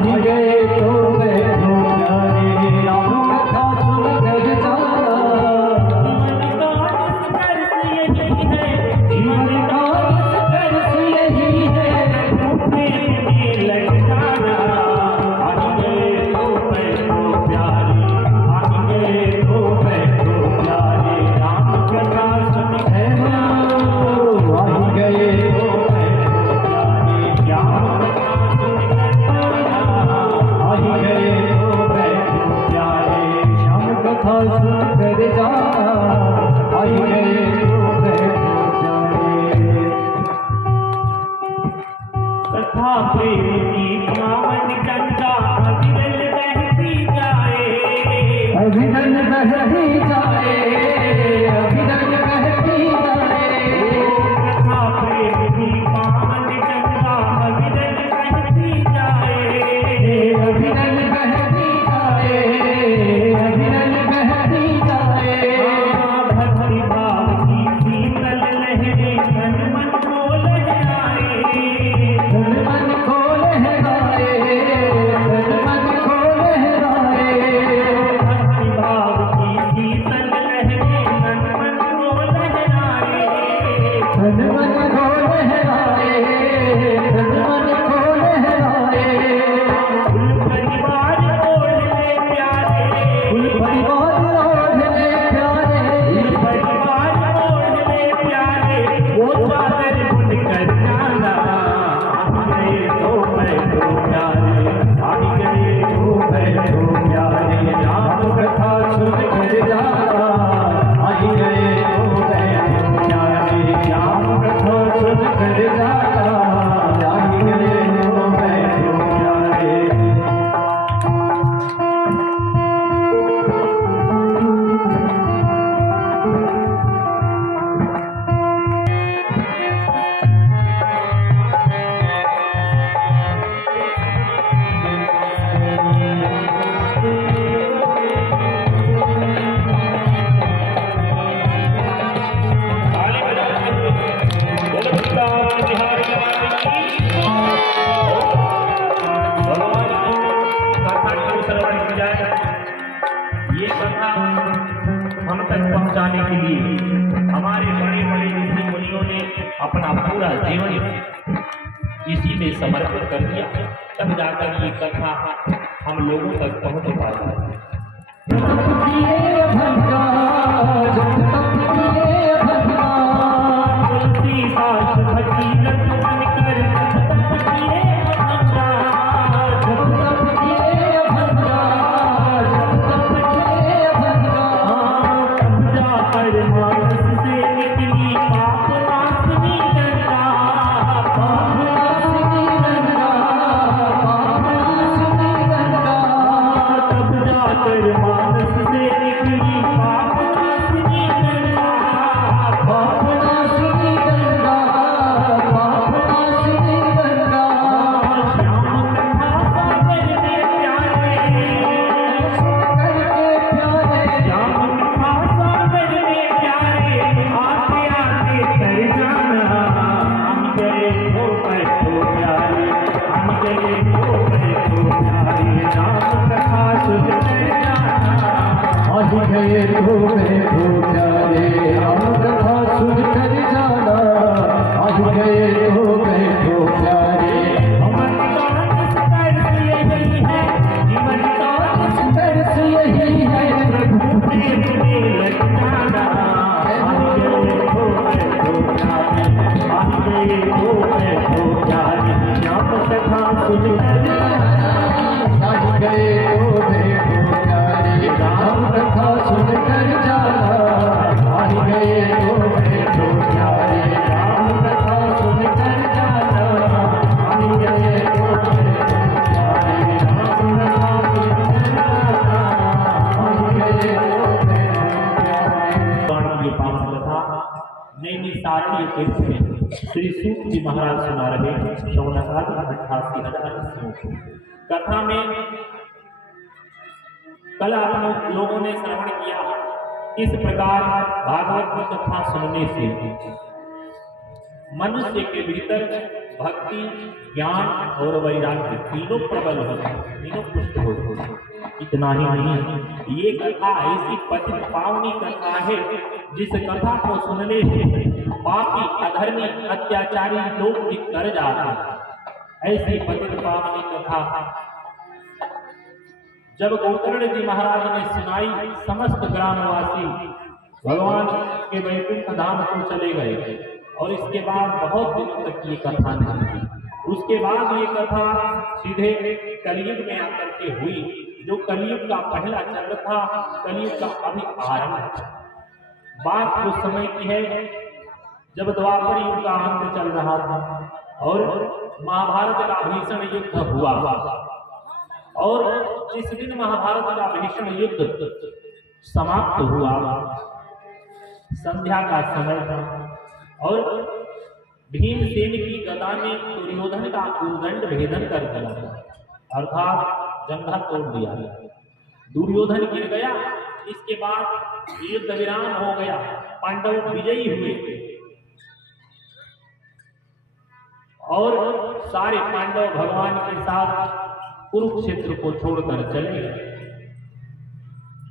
आई गए तो बैठो प्यारे राम कथा सुन कर जाना। जीवन का संघर्ष यही है भूखे में लग जाना। आई गए तो बैठो प्यारे आई गए तो बैठो प्यारे राम कथा सुन कर जाना। आई गए तो बैठो प्यारे राम कथा सुन कर जाना। आई गए तो बैठो प्यारे श्याम कथा सुन कर जाना। आई गए तो बैठो प्यारे। कथा प्रेम की पावन गंगा अविरल बहती जाए। अभिनन बहती जाए अभिनन बहती जाए। कथा प्रेम की पावन गंगा अविरल बहती जाए। अभिनन बहती जाए अभिनन बहती जाए। भक्ति भाव की शीतल लहरें तन मन को लहराए। तन मन को लहराए तन मन को लहराए। भक्ति भाव की शीतल लहरें तन मन को लहराए। तन मन को लहराए तन मन को लहराए। कुल परिवार ओढ़ ले प्यारे। कुल परिवार ओढ़ ले प्यारे। कुल परिवार ओढ़ ले प्यारे वो चादर बुनकर जाना। आई गए तो बैठो प्यारे आई गए तो बैठो प्यारे राम कथा सुन कर जाना। आई गए तो बैठो प्यारे राम कथा सुन कर जाना। आई गए तो बैठो प्यारे। ताली बजाते हुए बोलो वृंदावन बिहारी लाल की। भगवान कथा की श्रवण की जाए। ये कथा हम तक पहुंचाने के लिए हमारे बड़े बड़े ऋषि मुनियों ने अपना पूरा जीवन इसी में समर्पित कर दिया। तब जाकर ये कथा हम लोगों तक पहुंच पाई। तप किए भंगा जप तप किए भंगा। तुलसी दास भगीरथ बनकर तप किए भंगा। जप तप किए भंगा जप तप किए भंगा। तब जाकर मानस से निकली पाप नाशनी गंगा। पाप नाशनी गंगा पाप नाशनी गंगा। तब जाकर मानस से निकली पाप नाशनी गंगा। पाप नाशनी गंगा पाप नाशनी गंगा। श्याम कथा सागर में प्यारे। करके प्यारे श्याम कथा सागर में प्यारे आते आते कर जाना। हम गए तो बैठो प्यारे हम गए तो बैठो प्यारे राम कथा सुन कर जाना। आई गए तो बैठो प्यारे राम कथा सुन कर जाना। आई गए तो बैठो प्यारे। जीवन का संघर्ष यही है जीवन का संघर्ष यही है प्रभु प्रेम में लग जाना। आई गए तो बैठो प्यारे आई गए तो बैठो प्यारे राम कथा सुन कर जाना। आई गए तो बैठो प्यारे राम कथा सुन कर जाना। आई गए तो बैठो प्यारे राम कथा सुन कर जाना। आई गए तो बैठो प्यारे राम कथा सुन कर जाना। आई गए तो बैठो प्यारे। ये पावन कथा नैमिषारण्य तीर्थ में श्री सूत जी महाराज सुना रहे हैं। 88,000 ऋषियों को कथा में कल आप लोगों ने श्रवण किया। इस प्रकार भागवत की कथा सुनने से मनुष्य के भीतर भक्ति, ज्ञान और वैराग्य तीनों प्रबल हो, तीनों पुष्ट हो। इतना ही नहीं, ये कथा ऐसी पतित पावनी कथा है जिस कथा को सुनने से पापी, अधर्मी, अत्याचारी लोग भी कर जाते हैं। ऐसी पतित पावनी कथा जब गोकर्ण जी महाराज ने सुनाई, समस्त ग्रामवासी भगवान के वैकुंठ धाम को चले गए और इसके बाद बहुत दिनों तक ये कथा नहीं हुई। उसके बाद ये कथा सीधे कलयुग में आकर के हुई, जो कलयुग का पहला चरण था, कलयुग का अभी आरंभ था। बात उस समय की है जब द्वापर युग का अंत चल रहा था और महाभारत का भीषण युद्ध हुआ। और जिस दिन महाभारत का भीषण युद्ध समाप्त हुआ, संध्या का समय था और भीमसेन की गदा ने दुर्योधन का उद्दंड भेदन कर दिया, अर्थात जंघा तोड़ दिया। दुर्योधन गिर गया। इसके बाद युद्ध विराम हो गया, पांडव विजयी हुए और सारे पांडव भगवान के साथ कुरुक्षेत्र को छोड़कर चले गए।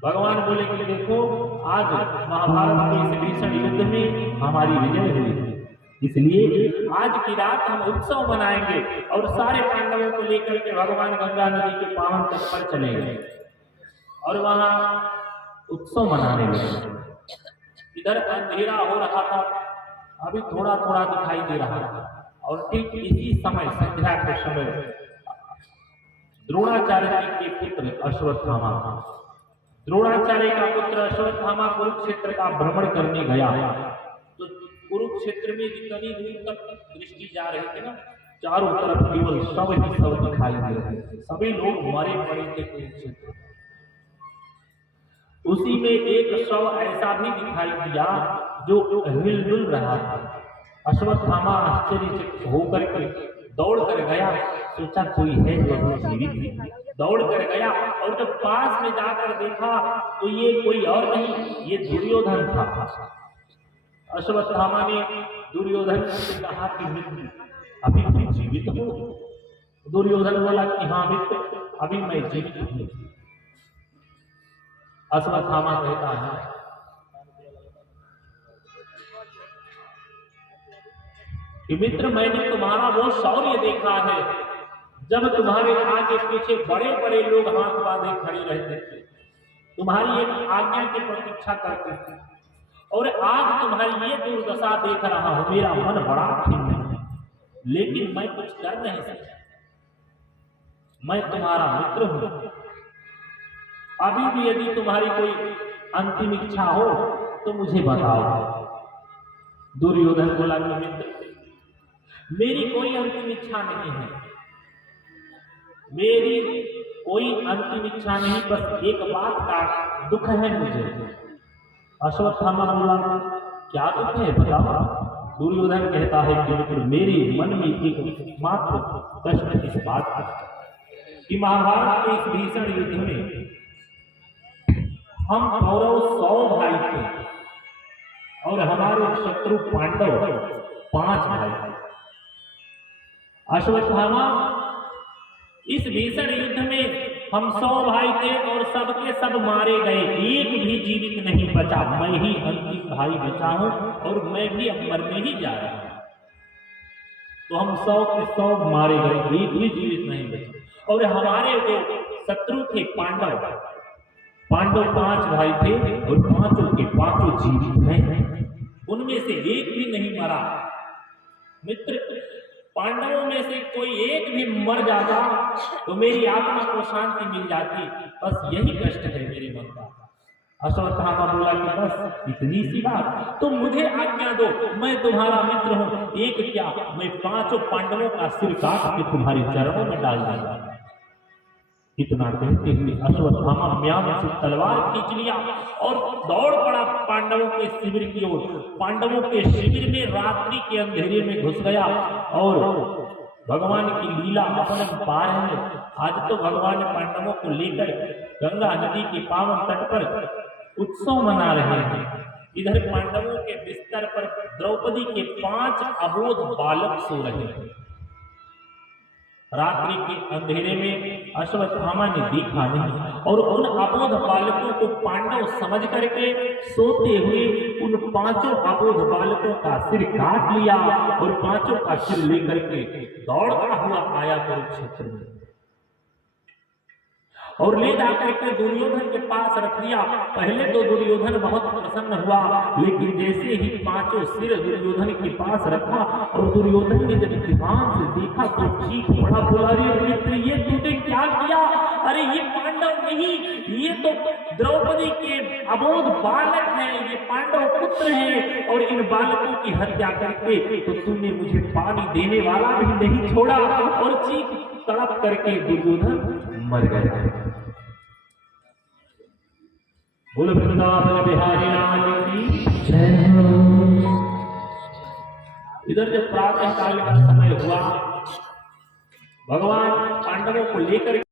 भगवान बोले कि देखो, आज महाभारत के इस भीषण युद्ध में हमारी विजय हुई, इसलिए आज की रात हम उत्सव मनाएंगे। और सारे पांडवों को लेकर के भगवान गंगा नदी के पावन तट पर चले गए और वहां उत्सव मनाने लगे। इधर अंधेरा हो रहा था, अभी थोड़ा थोड़ा दिखाई दे रहा था और ठीक इसी समय, संध्या के समय, द्रोणाचार्य जी के पुत्र अश्वत्थामा, द्रोणाचार्य का पुत्र अश्वत्थामा कुरुक्षेत्र का भ्रमण करने गया। तो कुरुक्षेत्र में जितनी दूर तक दृष्टि जा रही थी ना, चारों तरफ केवल शव ही शव दिखाई दे रहे थे, सभी लोग मरे पड़े थे कुरुक्षेत्र। उसी में एक शव ऐसा भी दिखाई दिया जो हिलजुल रहा था। अश्वत्थामा आश्चर्यचकित होकर के दौड़ कर गया, सोचा कोई है जो जीवित, दौड़ कर गया और जब पास में जाकर देखा तो ये कोई और नहीं, ये दुर्योधन था। अश्वत्थामा ने दुर्योधन से कहा कि मित्र, अभी तुम जीवित हो? दुर्योधन बोला कि हाँ मित्र, अभी मैं जीवित हूं। अश्वत्थामा कहता है कि मित्र, मैंने तुम्हारा वो शौर्य देखा है जब तुम्हारे आगे पीछे बड़े बड़े लोग हाथ बांधे खड़े रहते थे, तुम्हारी एक आज्ञा की प्रतीक्षा करते थे, और आज तुम्हारी ये दुर्दशा देख रहा हूं। मेरा मन बड़ा खिन्न है, लेकिन मैं कुछ कर नहीं सकता। मैं तुम्हारा मित्र हूं, अभी भी यदि तुम्हारी कोई अंतिम इच्छा हो तो मुझे बताओ। दुर्योधन बोला कि मित्र, मेरी कोई अंतिम इच्छा नहीं है, मेरी कोई अंतिम इच्छा नहीं, बस एक बात का दुख है मुझे। अश्वत्थामा बोला, क्या दुख है बताओ। दुर्योधन कहता है कि मित्र, मेरे मन में एक मात्र प्रश्न इस बात का कि महाभारत के इस भीषण युद्ध में हम कौरव 100 भाई थे और हमारे शत्रु पांडव 5 भाई थे। अश्वत्थामा, इस भीषण युद्ध में हम 100 भाई थे और सबके सब मारे गए, एक भी जीवित नहीं बचा। मैं ही अंतिम भाई बचा हूं और मैं भी अब मरने ही जा रहा हूं। तो हम 100 के 100 मारे गए, एक भी जीवित नहीं बचा। और हमारे जो शत्रु थे पांडव 5 भाई थे और 5 के 5 जीवित हैं, उनमें से एक भी नहीं मरा। मित्र, पांडवों में से कोई एक भी मर जाता तो मेरी आत्मा को शांति मिल जाती, बस यही कष्ट है मेरे मन का। अश्वत्थामा बोला कि बस इतनी सी बात, तो मुझे आज्ञा दो, मैं तुम्हारा मित्र हूं, एक क्या मैं 5 पांडवों का सिर काट के तुम्हारे चरणों में डाल दूंगा। इतना कहते हुए अश्वत्थामा म्यान से तलवार खींच लिया और दौड़ पड़ा पांडवों के शिविर की ओर। पांडवों के शिविर में रात्रि के अंधेरे में घुस गया और भगवान की लीला अपन पार है। आज तो भगवान पांडवों को लेकर गंगा नदी के पावन तट पर उत्सव मना रहे हैं। इधर पांडवों के बिस्तर पर द्रौपदी के 5 अबोध बालक सो रहे हैं। रात्रि के अंधेरे में अश्वत्थामा ने देखा नहीं और उन अबोध बालकों को पांडव समझ करके सोते हुए उन पांचों अबोध बालकों का सिर काट लिया और पांचों का सिर लेकर के दौड़ता हुआ आया कुरुक्षेत्र में और ले जाकर के दुर्योधन के पास रख दिया। पहले तो दुर्योधन बहुत प्रसन्न हुआ, लेकिन जैसे ही पांचों सिर दुर्योधन के पास रखा और दुर्योधन ने जब ध्यान से देखा तो चीख पड़ा, बोला, अरे मित्र, ये तूने क्या किया? अरे ये पांडव नहीं, ये तो द्रौपदी के अबोध बालक हैं, ये पांडव पुत्र हैं और इन बालकों की हत्या करके तो तूने मुझे पानी देने वाला भी नहीं छोड़ा। और चीख तड़प करके दुर्योधन मर गया। बोल वृंदावन बिहारी लाल की जय हो। इधर जब प्रातः काल का समय हुआ, भगवान पांडवों को लेकर